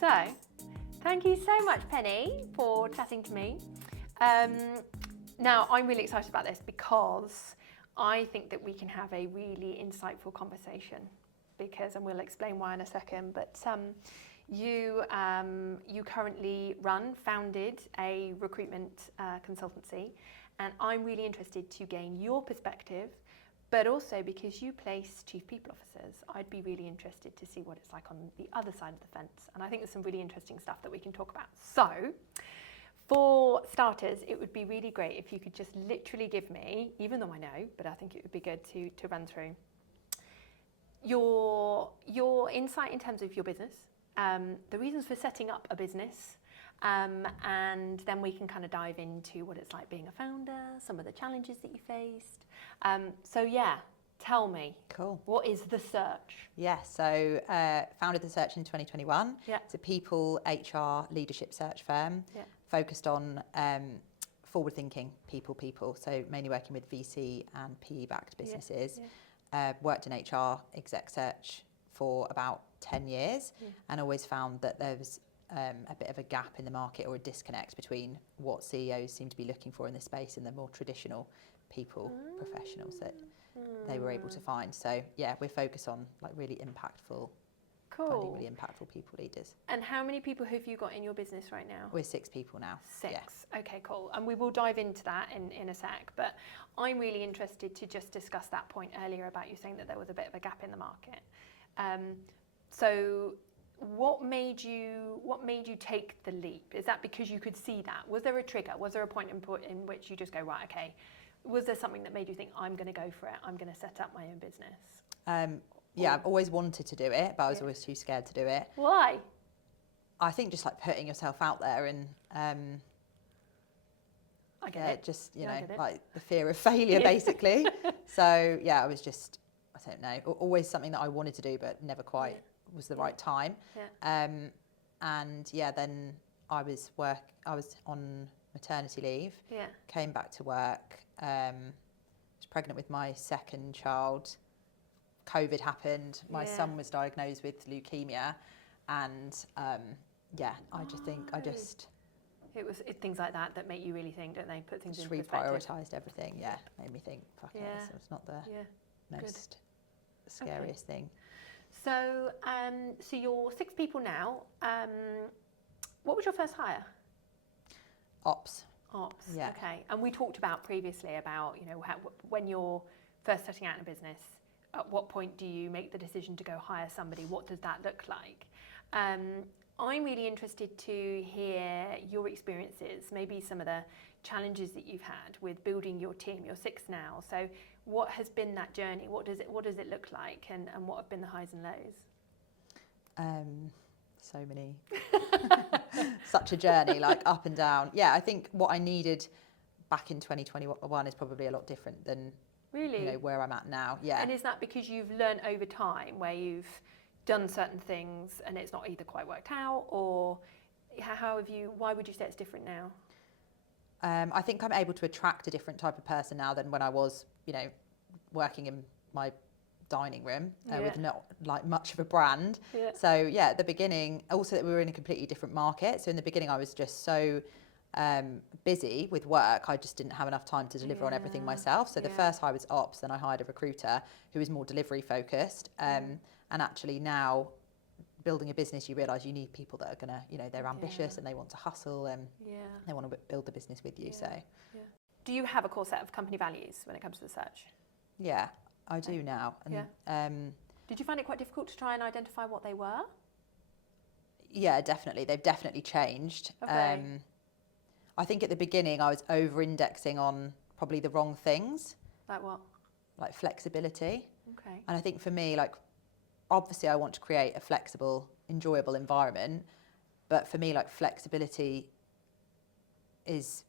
So, thank you so much, Penny, for chatting to me. Now, I'm really excited about this because I think that we can have a really insightful conversation and we'll explain why in a second, but you currently founded a recruitment consultancy, and I'm really interested to gain your perspective, but also because you place chief people officers, I'd be really interested to see what it's like on the other side of the fence, and I think there's some really interesting stuff that we can talk about. So, for starters, it would be really great if you could just literally give me, even though I know, but I think it would be good to run through your insight in terms of your business, the reasons for setting up a business, and then we can kind of dive into what it's like being a founder, some of the challenges that you faced. So yeah, tell me. Cool. What is The Search? Yeah, so founded The Search in 2021. Yeah. It's a people, HR, leadership search firm focused on forward-thinking people. So mainly working with VC and PE-backed businesses. Worked in HR exec search for about 10 years and always found that there was a bit of a gap in the market or a disconnect between what CEOs seem to be looking for in this space and the more traditional people professionals that they were able to find. So yeah, we're focused on like really impactful, finding really impactful people leaders. And how many people have you got in your business right now? We're 6 people now. 6. Yeah. Okay, cool. And we will dive into that in a sec. But I'm really interested to just discuss that point earlier about you saying that there was a bit of a gap in the market. So what made you take the leap? Is that because you could see that? Was there a trigger? Was there a point in which you just go, right, okay? Was there something that made you think, I'm going to go for it, I'm going to set up my own business? Yeah, I've always wanted to do it, but I was always too scared to do it. Why? I think just like putting yourself out there and I get it. Just, you know, like the fear of failure basically. So yeah, I was just, I don't know, always something that I wanted to do, but never quite was the right time. And yeah, then I was on maternity leave, came back to work, was pregnant with my second child. COVID happened, my son was diagnosed with leukemia, and I just think it was things like that make you really think, don't they? Put things in perspective. Reprioritised everything. Made me think, fuck it, so it's not the most scariest thing. So so you're 6 people now. What was your first hire? Ops. Yeah. Okay. And we talked about previously about, you know, when you're first setting out in a business, at what point do you make the decision to go hire somebody? What does that look like? I'm really interested to hear your experiences, maybe some of the challenges that you've had with building your team. You're 6 now. So what has been that journey? What does it look like? And what have been the highs and lows? So many, such a journey, like up and down. Yeah, I think what I needed back in 2021 is probably a lot different than really, you know, where I'm at now. Yeah. And is that because you've learned over time where you've done certain things and it's not either quite worked out, or why would you say it's different now? I think I'm able to attract a different type of person now than when I was, you know, working in my dining room with not like much of a brand. So yeah, at the beginning, also that we were in a completely different market. So in the beginning I was just so busy with work, I just didn't have enough time to deliver on everything myself. So the first hire was ops, then I hired a recruiter who was more delivery focused. And actually now building a business, you realise you need people that are gonna, you know, they're ambitious and they want to hustle and they want to build the business with you. Do you have a core set of company values when it comes to The Search? Yeah, I do now. And, did you find it quite difficult to try and identify what they were? Yeah, definitely. They've definitely changed. Okay. I think at the beginning I was over-indexing on probably the wrong things. Like what? Like flexibility. Okay. And I think for me, like, obviously I want to create a flexible, enjoyable environment, but for me, like, flexibility is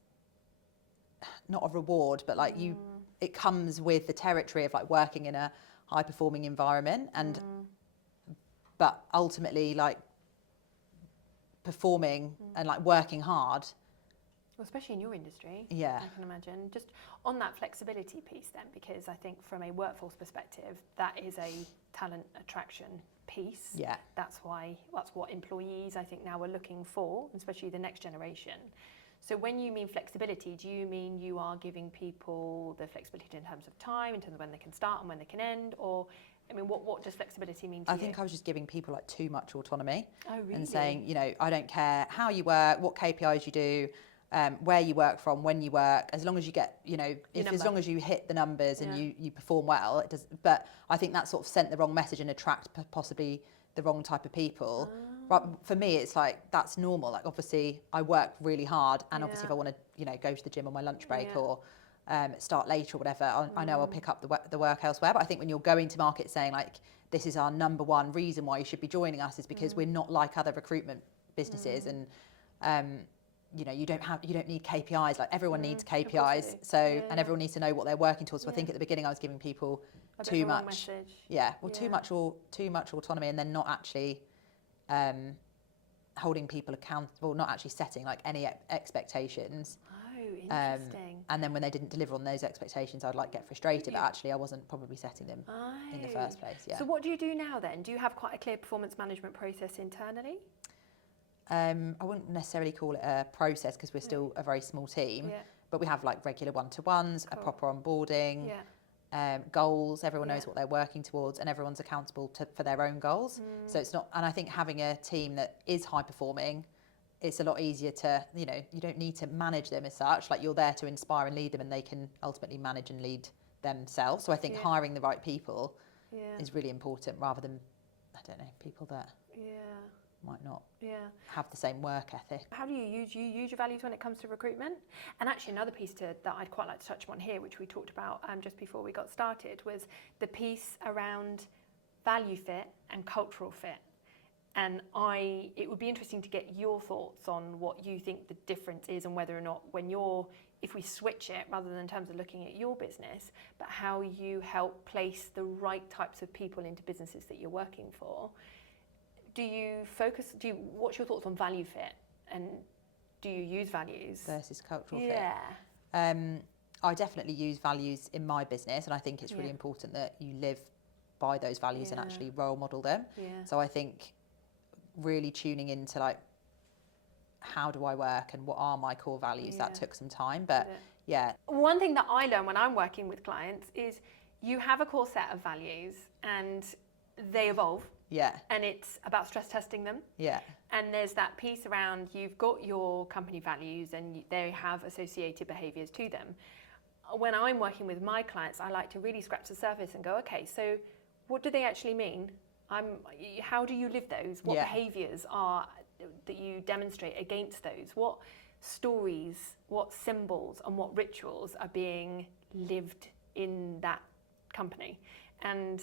not a reward, but like it comes with the territory of like working in a high-performing environment, and but ultimately like performing and like working hard Well, especially in your industry, Yeah. I can imagine. Just on that flexibility piece then, because I think from a workforce perspective, that is a talent attraction piece. Yeah. That's what employees I think now are looking for, especially the next generation. So when you mean flexibility, do you mean you are giving people the flexibility in terms of time, in terms of when they can start and when they can end? Or, I mean, what does flexibility mean to you? I think I was just giving people like too much autonomy. Oh, really? And saying, you know, I don't care how you work, what KPIs you do, where you work from, when you work, as long as you get, you know, as long as you hit the numbers and you perform well, it does. But I think that sort of sent the wrong message and attract possibly the wrong type of people. But for me, it's like, that's normal. Like, obviously, I work really hard, and obviously if I want to, you know, go to the gym on my lunch break or start later or whatever, I know I'll pick up the work elsewhere. But I think when you're going to market saying, like, this is our number one reason why you should be joining us is because we're not like other recruitment businesses, and you know, you don't need KPIs. Like, everyone needs KPIs, and everyone needs to know what they're working towards. So I think at the beginning I was giving people too much, too much autonomy, and then not actually holding people accountable, not actually setting like any expectations. Oh, interesting. And then when they didn't deliver on those expectations, I'd like get frustrated, but actually I wasn't probably setting them in the first place. Yeah. So what do you do now then? Do you have quite a clear performance management process internally? I wouldn't necessarily call it a process because we're still a very small team, but we have like regular one-to-ones, a proper onboarding, goals. Everyone knows what they're working towards, and everyone's accountable for their own goals. So it's not, and I think having a team that is high performing, it's a lot easier to, you know, you don't need to manage them as such. Like, you're there to inspire and lead them, and they can ultimately manage and lead themselves. So I think hiring the right people is really important, rather than, I don't know, people that might not have the same work ethic. How do you use your values when it comes to recruitment? And actually another piece that I'd quite like to touch on here, which we talked about just before we got started, was the piece around value fit and cultural fit. And it would be interesting to get your thoughts on what you think the difference is, and whether or not if we switch it, rather than in terms of looking at your business, but how you help place the right types of people into businesses that you're working for. What's your thoughts on value fit, and do you use values versus cultural fit? I definitely use values in my business, and I think it's really important that you live by those values and actually role model them. So I think really tuning into, like, how do I work and what are my core values, that took some time, but one thing that I learn when I'm working with clients is you have a core set of values and they evolve. And it's about stress testing them. And there's that piece around, you've got your company values and they have associated behaviours to them. When I'm working with my clients, I like to really scratch the surface and go, okay, so what do they actually mean? How do you live those? What behaviours are that you demonstrate against those? What stories, what symbols and what rituals are being lived in that company? And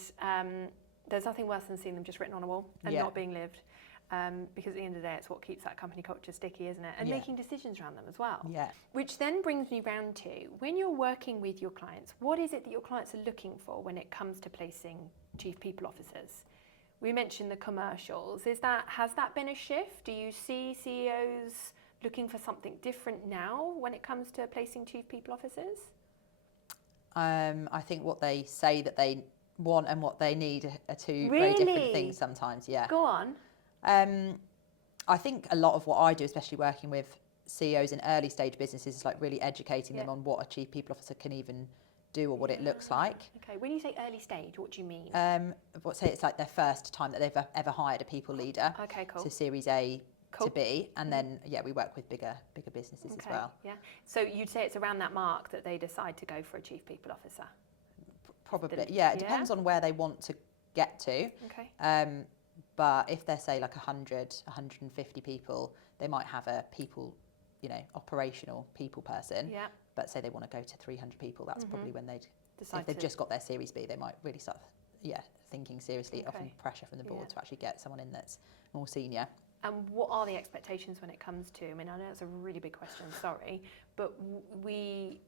there's nothing worse than seeing them just written on a wall and not being lived, because at the end of the day, it's what keeps that company culture sticky, isn't it? And making decisions around them as well. Which then brings me round to, when you're working with your clients, what is it that your clients are looking for when it comes to placing chief people officers? We mentioned the commercials. Has that been a shift? Do you see CEOs looking for something different now when it comes to placing chief people officers? I think what they say that they want and what they need are two very different things sometimes. Go on. I think a lot of what I do, especially working with CEOs in early stage businesses, is like really educating them on what a chief people officer can even do, or what it looks like. Okay, when you say early stage, what do you mean? Say it's like their first time that they've ever hired a people leader. Okay, cool. So Series A to B, and then we work with bigger businesses as well. So you'd say it's around that mark that they decide to go for a chief people officer? Probably, it depends on where they want to get to. Okay. But if they're, say, like 100, 150 people, they might have a people, operational people person. But say they want to go to 300 people, that's probably when they'd decide. If they've just got their Series B, they might really start, thinking seriously. Often pressure from the board to actually get someone in that's more senior. And what are the expectations when it comes to? I mean, I know it's a really big question. Sorry, but we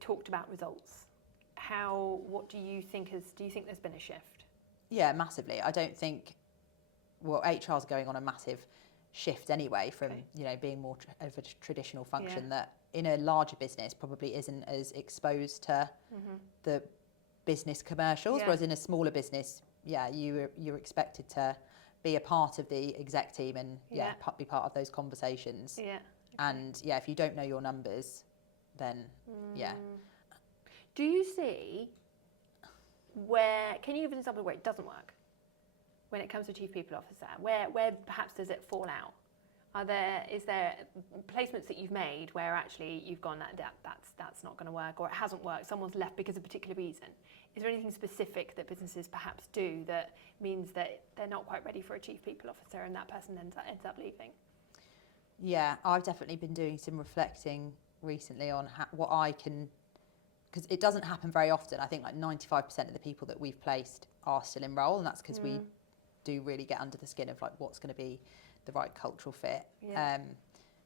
talked about results. What do you think do you think there's been a shift? Yeah, massively. I don't think, HR's going on a massive shift anyway from being more of a traditional function that in a larger business probably isn't as exposed to the business commercials, whereas in a smaller business, you're expected to be a part of the exec team and be part of those conversations. And if you don't know your numbers, then Do you see can you give an example where it doesn't work when it comes to chief people officer? Where perhaps does it fall out? Is there placements that you've made where actually you've gone that's not going to work, or it hasn't worked, someone's left because of a particular reason? Is there anything specific that businesses perhaps do that means that they're not quite ready for a chief people officer and that person ends up leaving? Yeah, I've definitely been doing some reflecting recently on what I can, because it doesn't happen very often. I think like 95% of the people that we've placed are still in role, and that's because we do really get under the skin of like what's going to be the right cultural fit.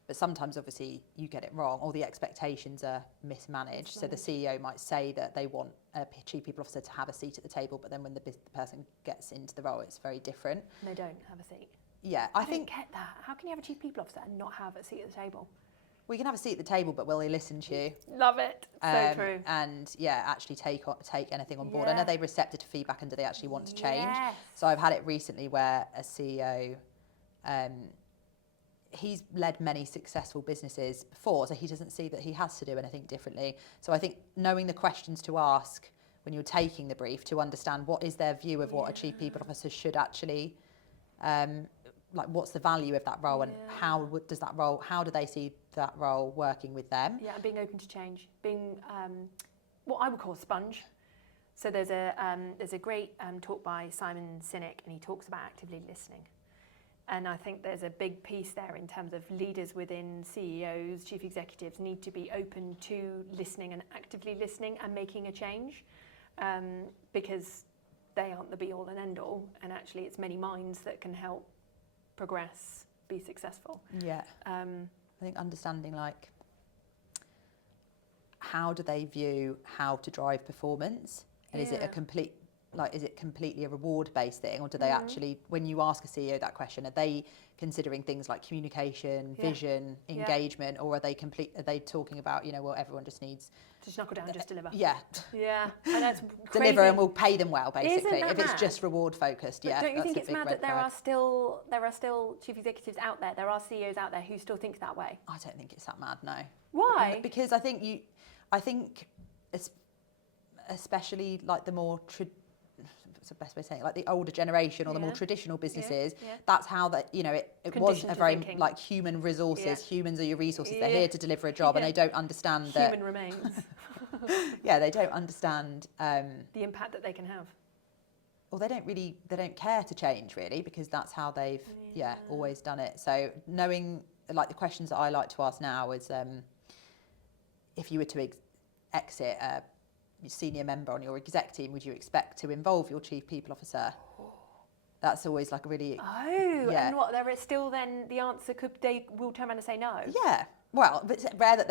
But sometimes obviously you get it wrong, or the expectations are mismanaged. So the CEO might say that they want a chief people officer to have a seat at the table, but then when the person gets into the role, it's very different. They don't have a seat. Yeah, I don't get that. How can you have a chief people officer and not have a seat at the table? We can have a seat at the table, but will they listen to you? Love it. So true. And actually take anything on board. I know they're receptive to feedback and do they actually want to change. So I've had it recently where a CEO, he's led many successful businesses before, so he doesn't see that he has to do anything differently. So I think knowing the questions to ask when you're taking the brief to understand what is their view of what a chief people officer should actually, like what's the value of that role and how do they see that role working with them? Yeah, and being open to change, being what I would call a sponge. So there's a great talk by Simon Sinek, and he talks about actively listening. And I think there's a big piece there in terms of leaders within CEOs, chief executives need to be open to listening and actively listening and making a change, because they aren't the be all and end all, and actually it's many minds that can help progress, be successful. Yeah. I think understanding like how do they view how to drive performance, and is it completely a reward-based thing, or do they actually, when you ask a CEO that question, are they considering things like communication, vision, engagement, or are they talking about well, everyone just needs to knuckle down and just deliver? Yeah, and that's deliver, and we'll pay them well, basically. If it's just reward focused, but don't you think it's mad that there are still chief executives out there, there are CEOs out there who still think that way? I don't think it's that mad, no. Why? Because I think especially like the more what's the best way of saying it, like the older generation or the more traditional businesses, that's how that it was a very thinking. Like human resources. Humans are your resources. They're here to deliver a job, and they don't understand that human remains. They don't understand the impact that they can have. Well, they don't care to change really, because that's how they've always done it. So knowing like the questions that I like to ask now is if you were to exit a senior member on your exec team, would you expect to involve your chief people officer? That's always like a really and what there is still then the answer they will turn around and say no. Yeah, well, but it's rare that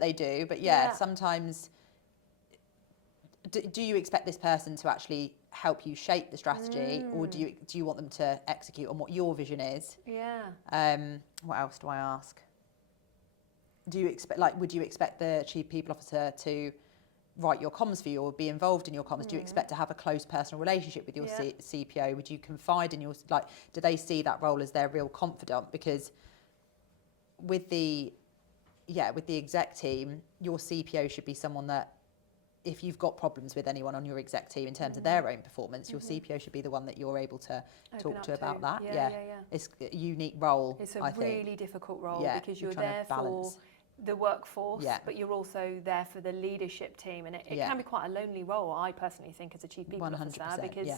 they do, but sometimes do you expect this person to actually help you shape the strategy, or do you want them to execute on what your vision is? What else do I ask? Would you expect the chief people officer to write your comms for you or be involved in your comms? Do you expect to have a close personal relationship with your CPO? Would you confide in do they see that role as their real confidant? Because with the exec team, your CPO should be someone that if you've got problems with anyone on your exec team in terms of their own performance, your CPO should be the one that you're able to talk to about that. It's a unique role. It's a really difficult role because you're there for the workforce, but you're also there for the leadership team, and it can be quite a lonely role, I personally think, as a chief people officer, because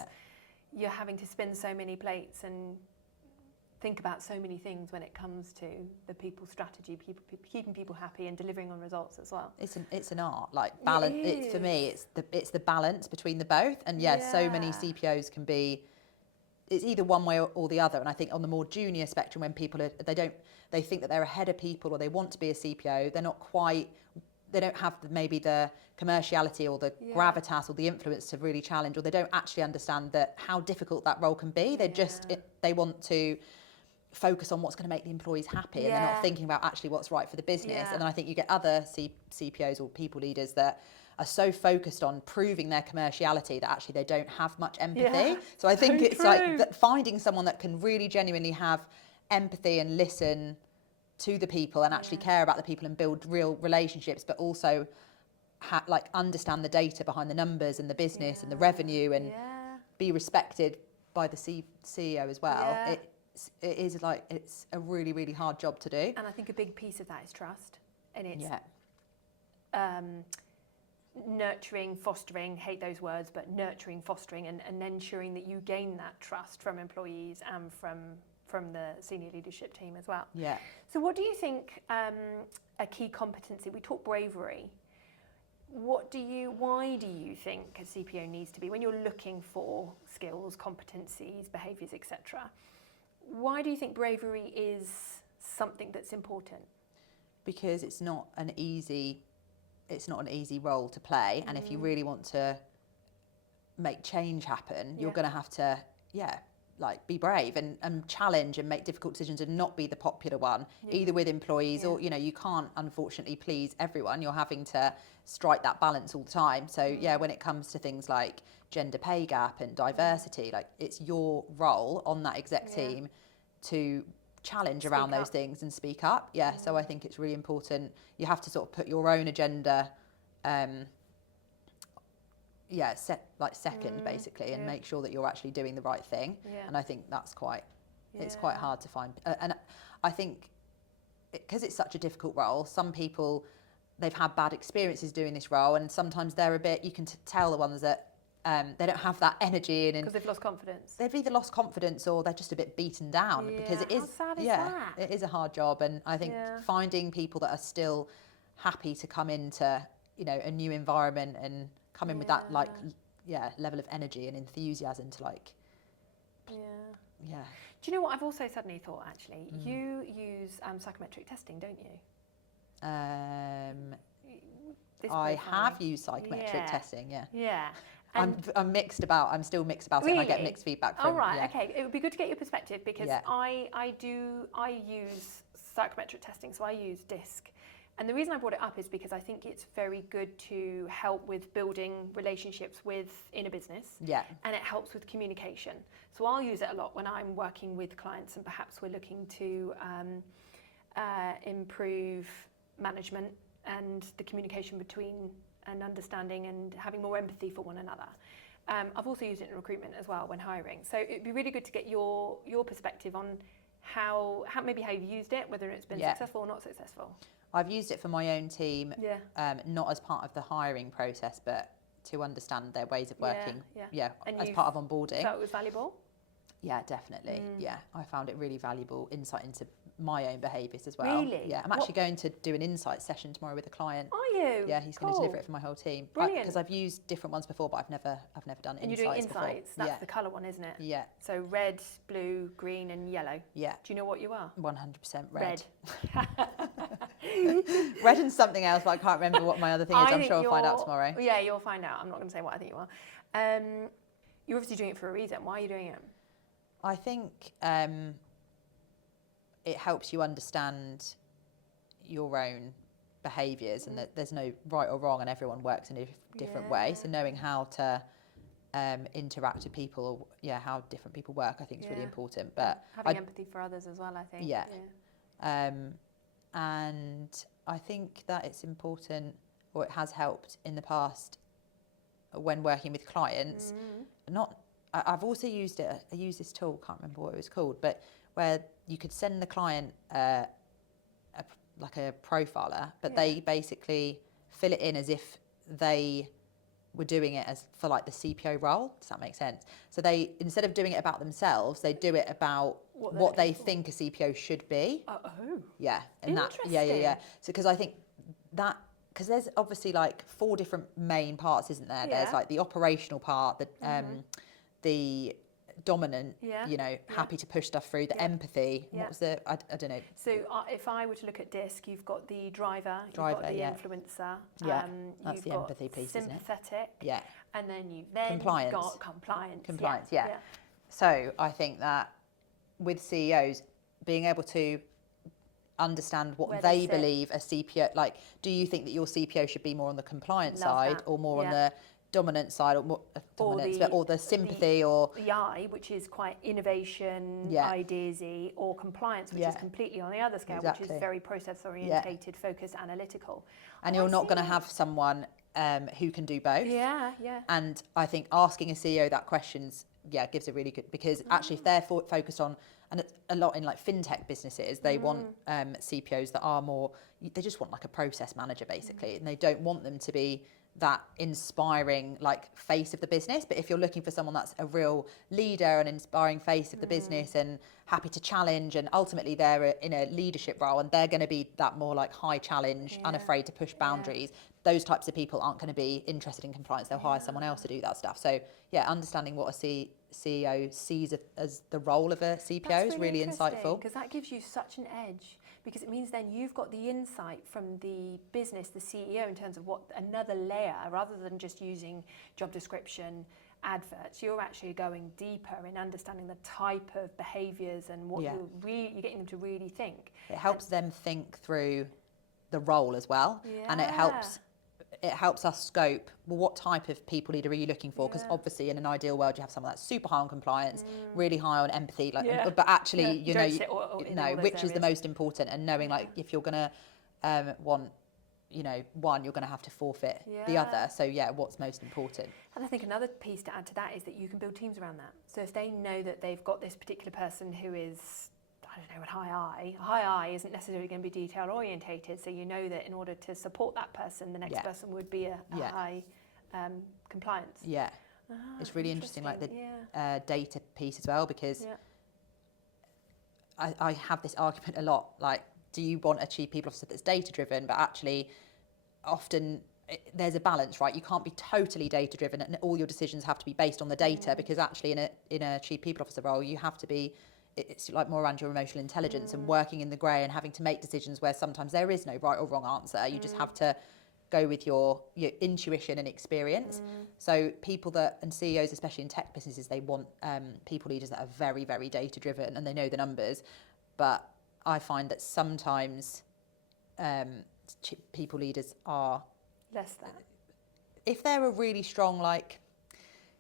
you're having to spin so many plates and think about so many things when it comes to the people strategy, keeping people happy and delivering on results as well. It's an art, like balance. For me, it's the balance between the both, and so many CPOs can be. It's either one way or the other, and I think on the more junior spectrum, when people they think that they're ahead of people or they want to be a CPO, they don't have maybe the commerciality or the gravitas or the influence to really challenge, or they don't actually understand that how difficult that role can be. They want to focus on what's going to make the employees happy, and they're not thinking about actually what's right for the business. And then I think you get other CPOs or people leaders that are so focused on proving their commerciality that actually they don't have much empathy. So I think it's like finding someone that can really genuinely have empathy and listen to the people and actually care about the people and build real relationships, but also like understand the data behind the numbers and the business and the revenue, and be respected by the CEO as well. It is like, it's a really, really hard job to do. And I think a big piece of that is trust. And it's nurturing, fostering, hate those words, but nurturing, fostering, and ensuring that you gain that trust from employees and from the senior leadership team as well. So what do you think a key competency, we talk bravery, why do you think a CPO needs to be, when you're looking for skills, competencies, behaviours, etc., why do you think bravery is something that's important? Because it's not an easy role to play, and if you really want to make change happen, you're going to have to like be brave and challenge and make difficult decisions and not be the popular one, either with employees or, you know, you can't unfortunately please everyone. You're having to strike that balance all the time. So when it comes to things like gender pay gap and diversity, like it's your role on that exec team to challenge around those things and speak up. So I think it's really important. You have to sort of put your own agenda second basically, and make sure that you're actually doing the right thing. And I think that's it's quite hard to find. And I think because it's such a difficult role, some people, they've had bad experiences doing this role, and sometimes they're a bit, you can tell the ones that they don't have that energy, and because they've lost confidence. They've either lost confidence or they're just a bit beaten down, because it is, how sad is that? It is a hard job. And I think finding people that are still happy to come into, you know, a new environment and come in with that like level of energy and enthusiasm to like do you know what I've also suddenly thought, actually? You use psychometric testing, don't you? I have used psychometric testing, I'm mixed about. I'm still mixed about it, and I get mixed feedback from. Okay. It would be good to get your perspective, because I use psychometric testing, so I use DISC. And the reason I brought it up is because I think it's very good to help with building relationships in a business. And it helps with communication. So I'll use it a lot when I'm working with clients and perhaps we're looking to improve management and the communication between, and understanding and having more empathy for one another. I've also used it in recruitment as well when hiring. So it'd be really good to get your perspective on how maybe how you've used it, whether it's been successful or not successful. I've used it for my own team, not as part of the hiring process, but to understand their ways of working. As part of onboarding. So it was valuable? Yeah, definitely. I found it really valuable insight into my own behaviours as well. Really? Yeah, I'm actually going to do an insight session tomorrow with a client. Are you? Yeah, he's going to deliver it for my whole team. Brilliant. Because I've used different ones before, but I've never done insights. And you're doing insights. Before. That's the colour one, isn't it? Yeah. So red, blue, green, and yellow. Yeah. Do you know what you are? 100% red. Red and something else, but I can't remember what my other thing is. I'm sure I'll find out tomorrow. Yeah, you'll find out. I'm not going to say what I think you are. You're obviously doing it for a reason. Why are you doing it? I think it helps you understand your own behaviours, and that there's no right or wrong, and everyone works in a different way. So knowing how to interact with people, or how different people work, I think is really important. But having empathy for others as well, I think. And I think that it's important, or it has helped in the past when working with clients. I've also used it. I used this tool. Can't remember what it was called, but where you could send the client like a profiler, but they basically fill it in as if they were doing it as for like the CPO role. Does that make sense? So they, instead of doing it about themselves, they do it about what they think a CPO should be. Yeah. And that. So because I think that, because there's obviously like 4 different main parts, isn't there? There's like the operational part, the dominant, happy to push stuff through, the empathy. What was the, I don't know. So if I were to look at DISC, you've got the driver, you've got the influencer. That's the empathy piece, isn't it? Sympathetic. Yeah. And then you've got compliance. So I think that with CEOs, being able to understand what Where they sit. believe a CPO, like, do you think that your CPO should be more on the compliance Love side that. or more on Yeah. the dominant side, or more dominance, or the sympathy, or the I, which is quite innovation, Yeah. ideasy, or compliance, which Yeah. is completely on the other scale, which Exactly. is very process orientated, focused, analytical. and Oh, you're I not going to see. have someone who can do both. Yeah, yeah. And I think asking a CEO that questions, gives a really good, because actually if they're focused on, and it's a lot in like fintech businesses, they want CPOs that are more, they just want like a process manager basically, and they don't want them to be that inspiring like face of the business. But if you're looking for someone that's a real leader and inspiring face of the business and happy to challenge, and ultimately they're in a leadership role and they're going to be that more like high challenge, unafraid to push boundaries, those types of people aren't going to be interested in compliance. They'll hire someone else to do that stuff. So understanding what a CEO sees as the role of a CPO is really insightful, because that gives you such an edge, because it means then you've got the insight from the business, the CEO, in terms of what another layer, rather than just using job description adverts, you're actually going deeper in understanding the type of behaviours and what you're getting them to really think. It helps them think through the role as well, and it helps us scope, well, what type of people leader are you looking for? Because obviously in an ideal world you have someone that's super high on compliance, really high on empathy, like, but actually you know which is the most important, and knowing like if you're gonna want one, you're going to have to forfeit the other. So what's most important? And I think another piece to add to that is that you can build teams around that. So if they know that they've got this particular person who is, I don't know, a high I isn't necessarily going to be detail orientated. So you know that in order to support that person, the next person would be a high compliance. Yeah. It's really interesting, like the data piece as well, because I have this argument a lot, like, do you want a chief people officer that's data driven? But actually, often there's a balance, right? You can't be totally data driven and all your decisions have to be based on the data, because actually in a chief people officer role, you have to be, it's like more around your emotional intelligence and working in the grey and having to make decisions where sometimes there is no right or wrong answer. You just have to go with your intuition and experience. So people and CEOs, especially in tech businesses, they want people leaders that are very, very data driven and they know the numbers. But I find that sometimes people leaders are less than. If they're a really strong like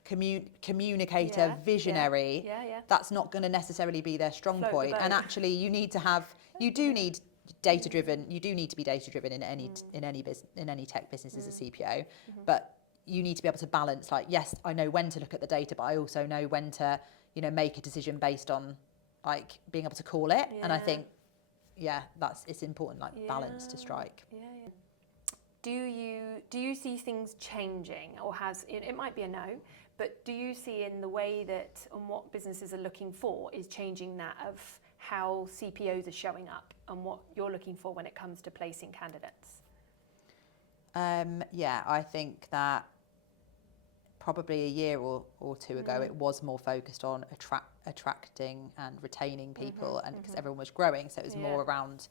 communicator, visionary, that's not going to necessarily be their strong point. And actually, you need to need data driven. You do need to be data driven in any tech business as a CPO, but you need to be able to balance. Like, yes, I know when to look at the data, but I also know when to make a decision based on like being able to call it. And I think it's important, like balance to strike. Do you see things changing, or it might be a no, but do you see in the way that and what businesses are looking for is changing that of how CPOs are showing up and what you're looking for when it comes to placing candidates? I think that probably a year or two ago, it was more focused on attracting and retaining people, and because everyone was growing, so it was more around,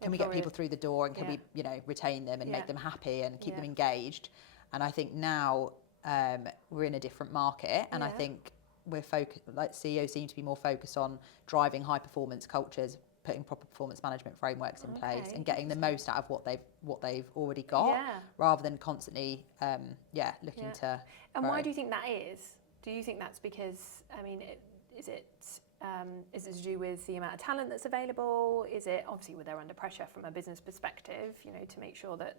can we get people through the door, and can we retain them and make them happy and keep them engaged? And I think now we're in a different market, and I think we're focused, like CEOs seem to be more focused on driving high performance cultures, putting proper performance management frameworks in place, and getting the most out of what they've already got, rather than constantly looking to. And why do you think that is? Do you think that's because, I mean, is it to do with the amount of talent that's available? Is it obviously they're under pressure from a business perspective, to make sure that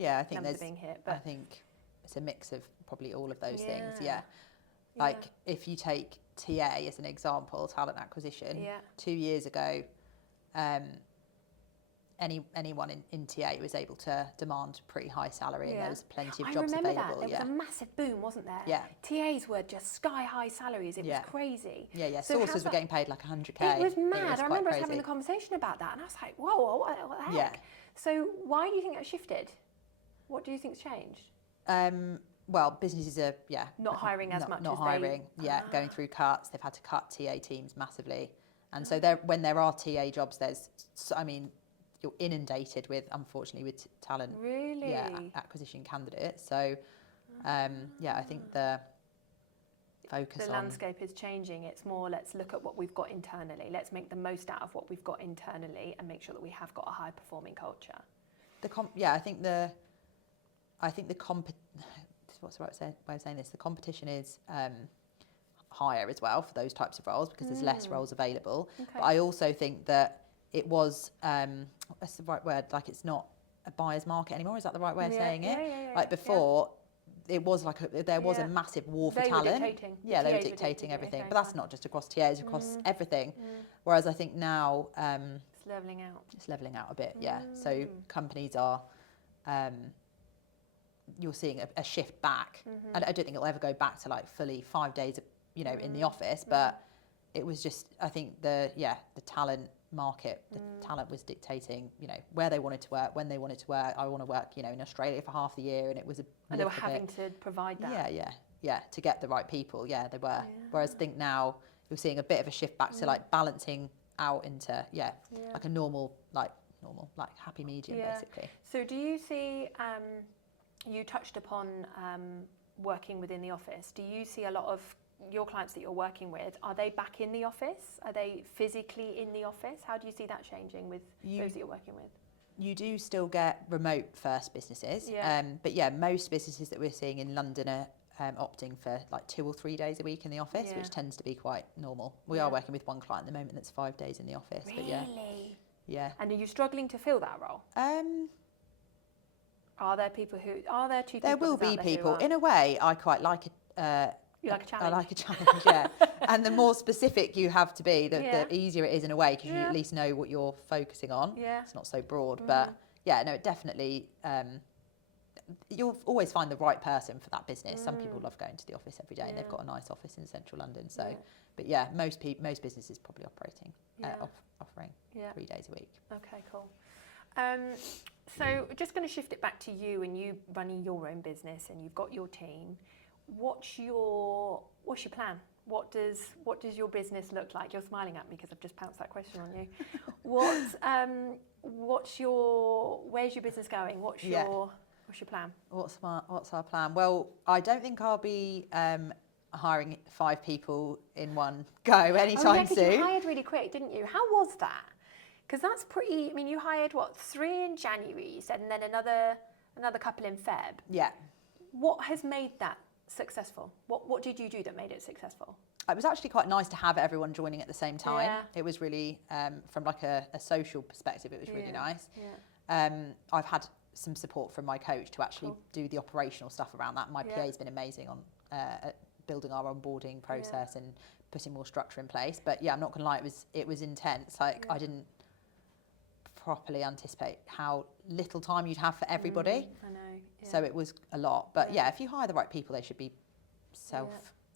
I think numbers are being hit? But I think it's a mix of probably all of those things. Like if you take TA as an example, talent acquisition, 2 years ago, anyone in TA was able to demand pretty high salary, and there was plenty of jobs available. I remember that. There was a massive boom, wasn't there? Yeah. TAs were just sky high salaries. It was crazy. So sources were getting paid like 100k. It was mad. I remember us having a conversation about that, and I was like, whoa, what the heck? So why do you think that shifted? What do you think's changed? Well, businesses are not hiring as much. Not as hiring. Going through cuts. They've had to cut TA teams massively, and so when there are TA jobs, you're inundated with, unfortunately, with talent. Really? Acquisition candidates. So I think focus the on. landscape is changing. It's more, let's look at what we've got internally. Let's make the most out of what we've got internally and make sure that we have got a high performing culture. I think the what's the right way of saying this? The competition is higher as well for those types of roles because there's less roles available. Okay. But I also think that it was, what's the right word? Like, it's not a buyer's market anymore. Is that the right way of saying it? Like before, it was like there was a massive war for talent. Were dictating. Yeah, they were TAs dictating everything. Okay, but that's not just across TAs, across everything. Whereas I think now it's levelling out. It's levelling out a bit. Yeah. So companies are. You're seeing a shift back. I don't think it'll ever go back to like fully 5 days, in the office. But it was just, I think the talent market, the talent was dictating, where they wanted to work, when they wanted to work. I want to work, in Australia for half the year, and it was and they were having to provide that. Yeah, to get the right people. Yeah, they were. Whereas I think now you're seeing a bit of a shift back to like balancing out into like a normal happy medium basically. So do you see? You touched upon working within the office. Do you see a lot of your clients that you're working with, are they back in the office? Are they physically in the office? How do you see that changing with those that you're working with? You do still get remote first businesses. But most businesses that we're seeing in London are opting for like 2 or 3 days a week in the office, which tends to be quite normal. We are working with one client at the moment that's 5 days in the office. Really? But yeah. And are you struggling to fill that role? Are there two people? There will be people. In a way, I quite like it. You like a challenge? I like a challenge, yeah. And the more specific you have to be, the easier it is in a way, because you at least know what you're focusing on. Yeah. It's not so broad. But it definitely, you'll always find the right person for that business. Some people love going to the office every day and they've got a nice office in central London. So, but most businesses probably operating, offering 3 days a week. Okay, cool. So just going to shift it back to you and you running your own business and you've got your team. What's your plan? What does your business look like? You're smiling at me because I've just pounced that question on you. Where's your business going? What's your plan? What's our plan? Well, I don't think I'll be hiring 5 people in one go anytime soon. You hired really quick, didn't you? How was that? Because that's pretty. I mean, you hired 3 in January, you said, and then another couple in Feb. Yeah. What has made that successful? What did you do that made it successful? It was actually quite nice to have everyone joining at the same time. Yeah. It was really, from like a social perspective, it was really nice. Yeah. I've had some support from my coach to actually do the operational stuff around that. My PA's been amazing on building our onboarding process and putting more structure in place. But I'm not gonna lie, it was intense. Like I didn't properly anticipate how little time you'd have for everybody. I know. Yeah. So it was a lot. But if you hire the right people, they should be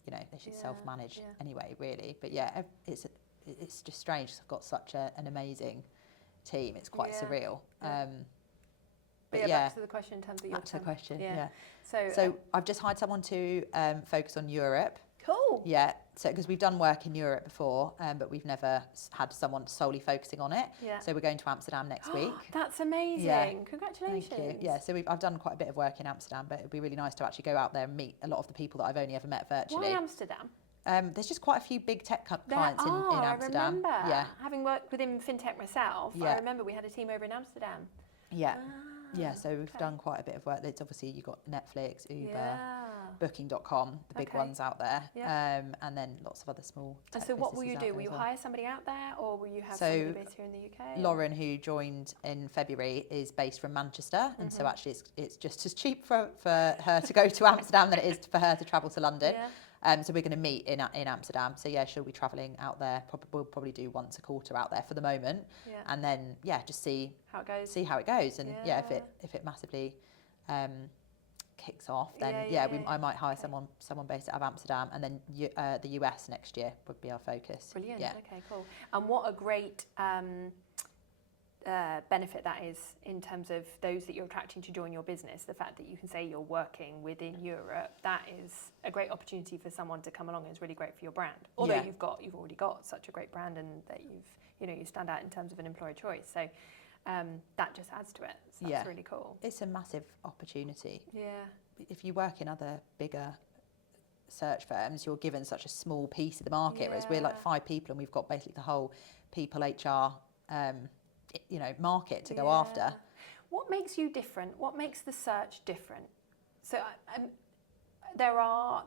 they should self-manage anyway, really. But it's just strange because I've got such an amazing team. It's quite surreal. But back to the question in terms of your back to the question. Yeah. So I've just hired someone to focus on Europe. Cool. Yeah. So because we've done work in Europe before, but we've never had someone solely focusing on it. Yeah. So we're going to Amsterdam next week. That's amazing. Yeah. Congratulations. Thank you. Yeah. So I've done quite a bit of work in Amsterdam, but it'd be really nice to actually go out there and meet a lot of the people that I've only ever met virtually. Why Amsterdam? There's just quite a few big tech clients in Amsterdam. I remember. Yeah. Having worked within fintech myself, I remember we had a team over in Amsterdam. Yeah. Yeah, so we've done quite a bit of work. It's obviously you've got Netflix, Uber, Booking.com, the big ones out there, and then lots of other small tech And so what will you do? Will you hire somebody out there, or will you have somebody based here in the UK? Lauren, who joined in February, is based from Manchester, and so actually it's just as cheap for her to go to Amsterdam than it is for her to travel to London. So we're going to meet in Amsterdam. So she'll be travelling out there. We'll probably do once a quarter out there for the moment, and then just see how it goes. And if it massively kicks off, then I might hire someone based out of Amsterdam, and then the US next year would be our focus. Brilliant. Okay, cool. And what a great benefit that is in terms of those that you're attracting to join your business. The fact that you can say you're working within Europe, that is a great opportunity for someone to come along, and it's really great for your brand. Although you've already got such a great brand, and that you stand out in terms of an employer choice. So that just adds to it. So that's really cool. It's a massive opportunity. Yeah. If you work in other bigger search firms, you're given such a small piece of the market, whereas we're like 5 people and we've got basically the whole people HR, market to go after. What makes you different? What makes the search different? So there are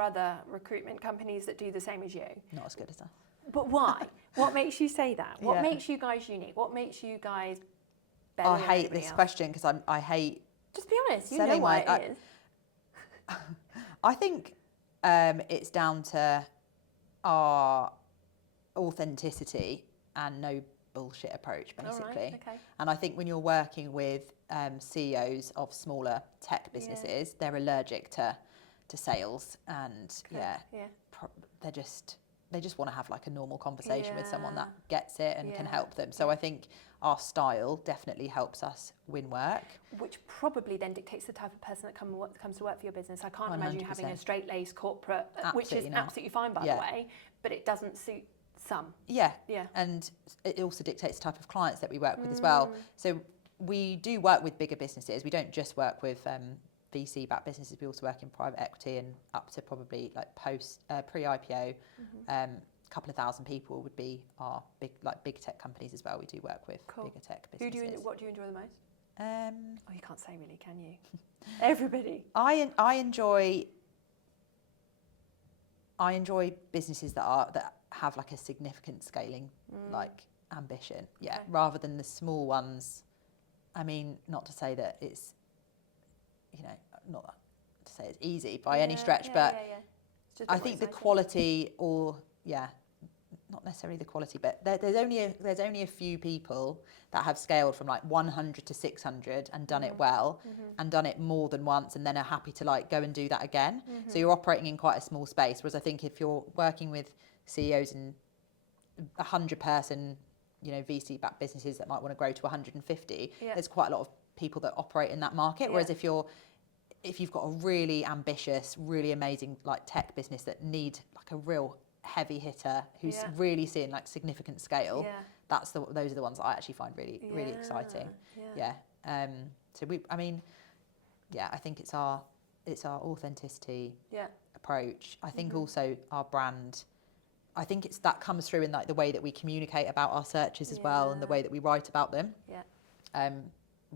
other recruitment companies that do the same as you. Not as good as us. But why? What makes you say that? What makes you guys unique? What makes you guys better I than hate everybody this else? question because I hate. Just be honest. You know selling why my- it is. I think it's down to our authenticity and no bullshit approach, basically. All right, okay. And I think when you're working with CEOs of smaller tech businesses, they're allergic to sales, and they just want to have like a normal conversation with someone that gets it and can help them. So I think our style definitely helps us win work. Which probably then dictates the type of person that comes to work for your business. I can't imagine you having a 100%. straight-laced corporate, which is Absolutely not. absolutely fine, by the way, but it doesn't suit some. Yeah. Yeah. And it also dictates the type of clients that we work with as well. So we do work with bigger businesses. We don't just work with VC-backed businesses. We also work in private equity, and up to probably like pre-IPO, a couple of thousand people would be our big tech companies as well. We do work with bigger tech businesses. What do you enjoy the most? You can't say really, can you? Everybody. I enjoy businesses that have like a significant scaling like ambition, rather than the small ones. I mean, not to say that it's, not to say it's easy by any stretch, but I think the quality, not necessarily the quality, but there's only a few people that have scaled from like 100 to 600 and done it well, and done it more than once, and then are happy to like go and do that again. So you're operating in quite a small space. Whereas I think if you're working with CEOs in 100-person, VC-backed businesses that might want to grow to 150, there's quite a lot of people that operate in that market. Whereas if you've got a really ambitious, really amazing like tech business that need like a real heavy hitter who's really seeing like significant scale, those are the ones that I actually find really really exciting. So I think it's our authenticity approach. I think also our brand. I think that comes through in like the way that we communicate about our searches as well, and the way that we write about them.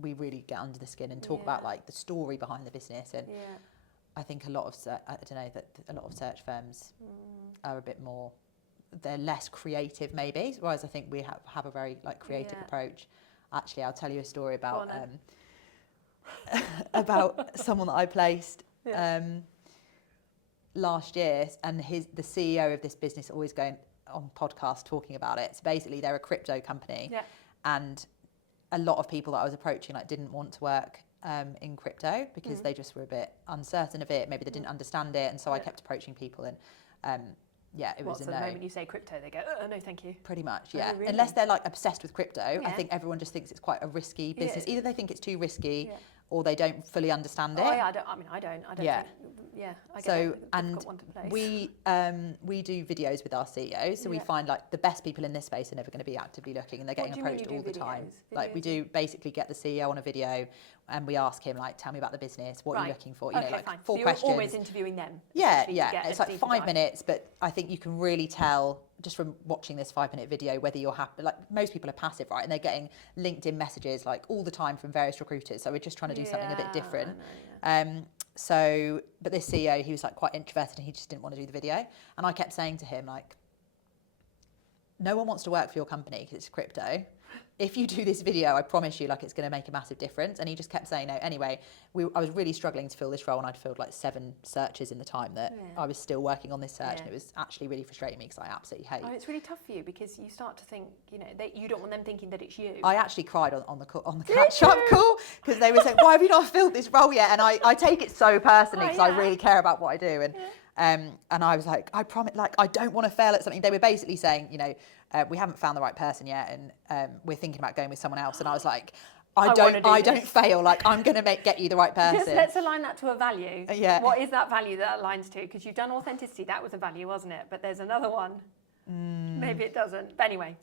We really get under the skin and talk about like the story behind the business, and I think a lot of search firms are a bit more, they're less creative maybe, whereas I think we have a very like creative approach. Actually, I'll tell you a story about about someone that I placed last year, and the CEO of this business always going on podcasts talking about it. So basically they're a crypto company, and a lot of people that I was approaching like didn't want to work in crypto because they just were a bit uncertain of it. Maybe they didn't understand it, and so I kept approaching people, and it was a no. The moment you say crypto, they go, oh, no, thank you. Pretty much, Oh, really? Unless they're like obsessed with crypto, I think everyone just thinks it's quite a risky business. Either they think it's too risky, or they don't fully understand it. Oh, yeah, I don't think, I get it. And we do videos with our CEOs, so we find like the best people in this space are never going to be actively looking, and they're getting approached all the time. Like we do basically get the CEO on a video, and we ask him like, tell me about the business, what are you looking for, like fine. 4 so questions. You're always interviewing them. It's like 5 minutes, but I think you can really tell just from watching this 5-minute video whether you're happy. Like most people are passive, right? And they're getting LinkedIn messages like all the time from various recruiters. So we're just trying to do something a bit different. But this CEO, he was like quite introverted, and he just didn't want to do the video. And I kept saying to him like, no one wants to work for your company because it's crypto. If you do this video, I promise you, like, it's going to make a massive difference. And he just kept saying no. Anyway, I was really struggling to fill this role, and I'd filled like 7 searches in the time that I was still working on this search, and it was actually really frustrating me because I absolutely hate. Oh, it's really tough for you because you start to think, that you don't want them thinking that it's you. I actually cried on the catch-up call because they were saying, "Why have you not filled this role yet?" And I take it so personally because I really care about what I do, and I was like, I promise, like, I don't want to fail at something. They were basically saying, we haven't found the right person yet, and we're thinking about going with someone else. And I was like, I don't fail. Like, I'm going to get you the right person. Just let's align that to a value. What is that value that aligns to? Because you've done authenticity. That was a value, wasn't it? But there's another one. Maybe it doesn't. But anyway.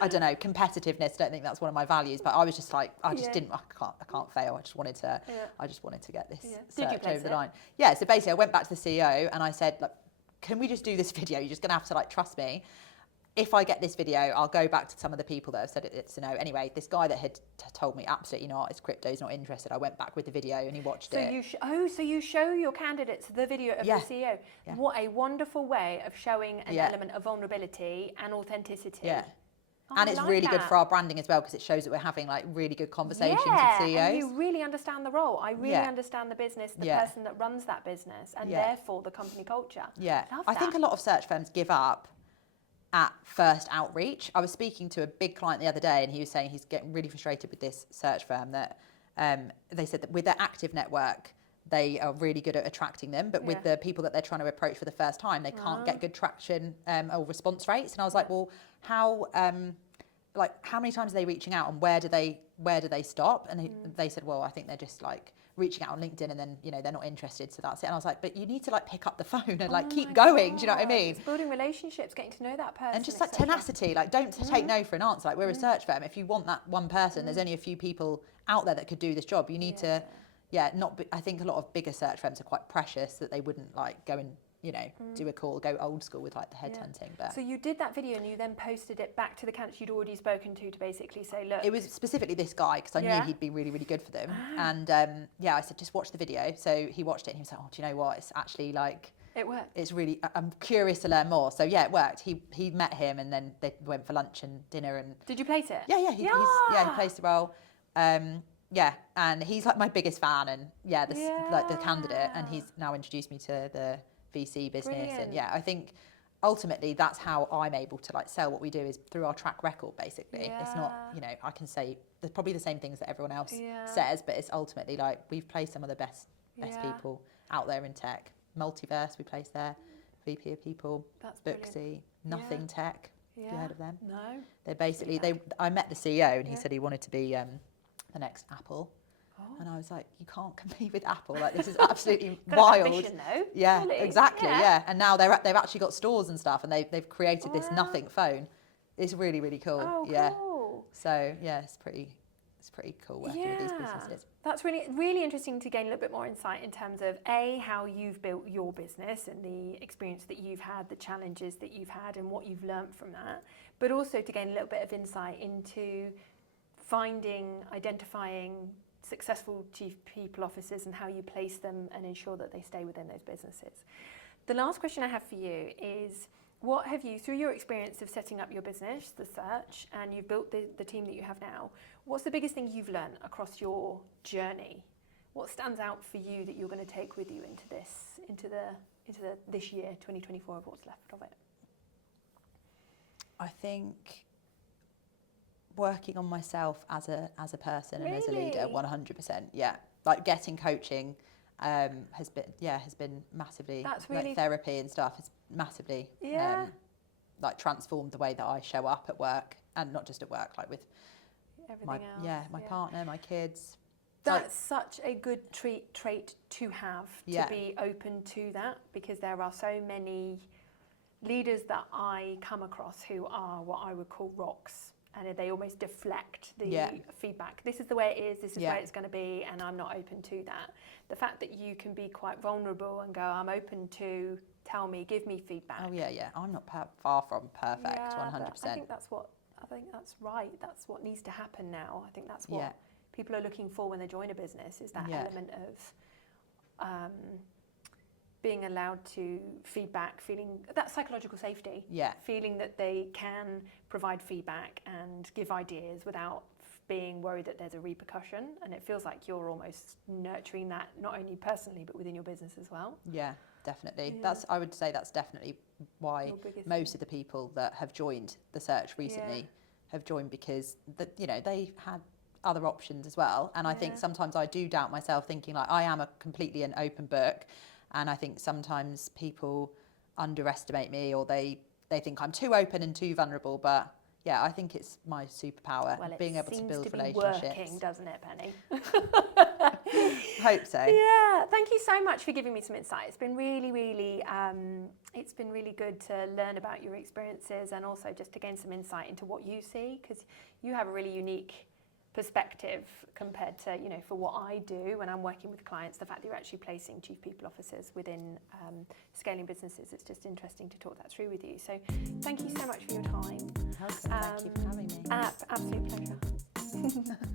I don't know, competitiveness. I don't think that's one of my values, but I was just like, I can't fail. I just wanted to get this search over the line. Yeah. So basically I went back to the CEO and I said, look, can we just do this video? You're just going to have to like trust me. If I get this video, I'll go back to some of the people that have said it's a no. Anyway, this guy that had told me absolutely not, it's crypto, he's not interested. I went back with the video and he watched it. So you show your candidates the video of the CEO. Yeah. What a wonderful way of showing an element of vulnerability and authenticity. Yeah. And it's really good for our branding as well, because it shows that we're having like really good conversations with CEOs. And you really understand the role. I really understand the business, the person that runs that business, and therefore the company culture. Yeah. I think a lot of search firms give up at first outreach. I was speaking to a big client the other day and he was saying he's getting really frustrated with this search firm that they said that with their active network, they are really good at attracting them, but with the people that they're trying to approach for the first time, they can't get good traction or response rates. And I was like, well, how many times are they reaching out and where do they stop? And they said, well, I think they're just like reaching out on LinkedIn and then, they're not interested. So that's it. And I was like, but you need to like pick up the phone and like keep going. God. Do you know what I mean? It's building relationships, getting to know that person. And just like tenacity, like don't take no for an answer. Like we're a search firm. If you want that one person, there's only a few people out there that could do this job. You need to, I think a lot of bigger search firms are quite precious that they wouldn't like go and, do a call, go old school with like the headhunting. But so you did that video and you then posted it back to the candidates you'd already spoken to basically say, look. It was specifically this guy because I knew he'd be really, really good for them. And I said, just watch the video. So he watched it and he was like, oh, do you know what? It's actually like... It worked. It's really... I'm curious to learn more. So yeah, it worked. He met him and then they went for lunch and dinner. And did you place it? Yeah. He placed the role. And he's like my biggest fan and like the candidate, and he's now introduced me to the VC business. Brilliant. And I think ultimately that's how I'm able to like sell what we do is through our track record basically. It's not, I can say there's probably the same things that everyone else says, but it's ultimately like we've placed some of the best people out there in tech. Multiverse, we placed there, VP of People. That's Booksy, Nothing Tech. Have you heard of them? No. They're basically, I met the CEO and he said he wanted to be the next Apple. Oh. And I was like, you can't compete with Apple. Like this is absolutely wild. Ambition, though. Yeah, really? Exactly. Yeah. And now they've actually got stores and stuff, and they've created this Nothing phone. It's really, really cool. Oh, cool. So it's pretty cool working with these businesses. That's really, really interesting to gain a little bit more insight in terms of how you've built your business and the experience that you've had, the challenges that you've had, and what you've learnt from that. But also to gain a little bit of insight into identifying successful chief people officers and how you place them and ensure that they stay within those businesses. The last question I have for you is, what have you, through your experience of setting up your business, the search, and you've built the team that you have now, what's the biggest thing you've learned across your journey? What stands out for you that you're going to take with you into this year, 2024, of what's left of it? I think working on myself as a person and as a leader, 100%. Yeah, like getting coaching has been massively. That's really, like therapy and stuff has massively like transformed the way that I show up at work, and not just at work, like with everything else. My partner, my kids. That's such a good trait to have, to be open to that, because there are so many leaders that I come across who are what I would call rocks. And they almost deflect the feedback. This is the way it is, this is where it's going to be, and I'm not open to that. The fact that you can be quite vulnerable and go, I'm open to, tell me, give me feedback. Oh yeah. I'm not far from perfect, 100%. I think that's right. That's what needs to happen now. I think that's what people are looking for when they join a business, is that element of being allowed to feedback, feeling that psychological safety, feeling that they can provide feedback and give ideas without being worried that there's a repercussion. And it feels like you're almost nurturing that, not only personally, but within your business as well. Yeah, definitely. I would say that's definitely why most of the people that have joined the search recently have joined, because they had other options as well. And I think sometimes I do doubt myself, thinking like I am completely an open book. And I think sometimes people underestimate me, or they think I'm too open and too vulnerable. But I think it's my superpower, being able to build relationships. Working, doesn't it, Penny? Hope so. Yeah, thank you so much for giving me some insight. It's been really, it's been really good to learn about your experiences and also just to gain some insight into what you see, because you have a really unique perspective compared to, you know, for what I do when I'm working with clients. The fact that you're actually placing chief people officers within scaling businesses, it's just interesting to talk that through with you. So thank you so much for your time. Thank you for having me. Absolute pleasure.